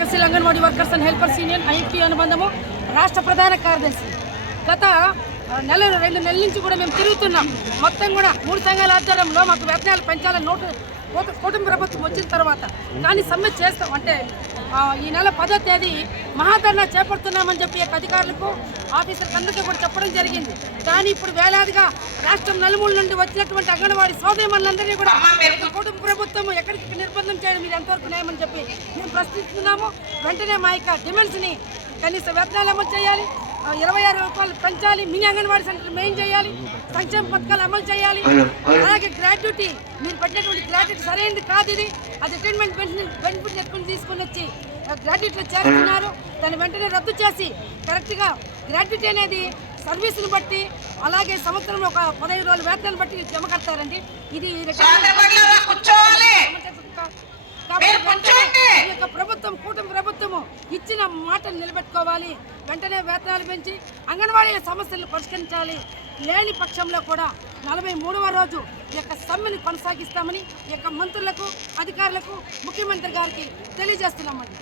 ప్రగతిశీల anganwadi workers and helpers union IFT అనుబంధము రాష్ట్ర ప్రధాన కార్యదర్శి. గత 2 నెలల నుంచి కూడా మేము తిరుగుతున్నాం. మొత్తం కూడా 3 సంఘాల ఆధ్వర్యంలో మాకు వేతనాలు పెంచాలని కుటుంబ ప్రభుత్వం వచ్చిన తర్వాత కానీ సమ్మె చేస్తాం అంటే ఈ నెల 10వ తేదీ మహాధర్నా చేపడుతున్నామని చెప్పి అధికారులకు ఆఫీసర్లకు అందరికీ కూడా చెప్పడం జరిగింది. కానీ ఇప్పుడు వేలాదిగా రాష్ట్రం నలుమూల నుండి వచ్చినటువంటి అంగన్వాడీ సోదరీమణులందరినీ కూడా కుటుంబ ప్రభుత్వం ఎక్కడికి నిర్బంధం చేయడం మీరు ఎంతవరకు న్యాయమని చెప్పి మేము ప్రశ్నిస్తున్నాము. వెంటనే మా యొక్క డిమాండ్స్ని కనీస వేతనాలు అమలు చేయాలి, 26 రూపాయలు పెంచాలి, మినీ అంగన్వాడీ సెంటర్ మెయిన్ చేయాలి, సంక్షేమ పథకాలు అమలు చేయాలి. అలాగే గ్రాట్యుటీ మీరు పెట్టినటువంటి గ్రాట్యుటీ సరైనది కాదు, అది రిటైర్మెంట్ బెనిఫిట్ ఎక్కువ తీసుకుని వచ్చి గ్రాట్యుటీలో చేస్తున్నారు. దాన్ని వెంటనే రద్దు చేసి కరెక్ట్గా గ్రాట్యుటీ అనేది సర్వీసును బట్టి అలాగే సంవత్సరంలో ఒక 15 రోజుల వేతనాన్ని బట్టి జమ కడతారండి. ఇది ప్రభుత్వం కూటమి ప్రభుత్వము ఇచ్చిన మాటను నిలబెట్టుకోవాలి. వెంటనే వేతనాలు పెంచి అంగన్వాడీల సమస్యలను పరిష్కరించాలి. లేని పక్షంలో కూడా 43వ రోజు ఈ యొక్క సమ్మెను కొనసాగిస్తామని ఈ యొక్క మంత్రులకు అధికారులకు ముఖ్యమంత్రి గారికి తెలియజేస్తున్నామండి.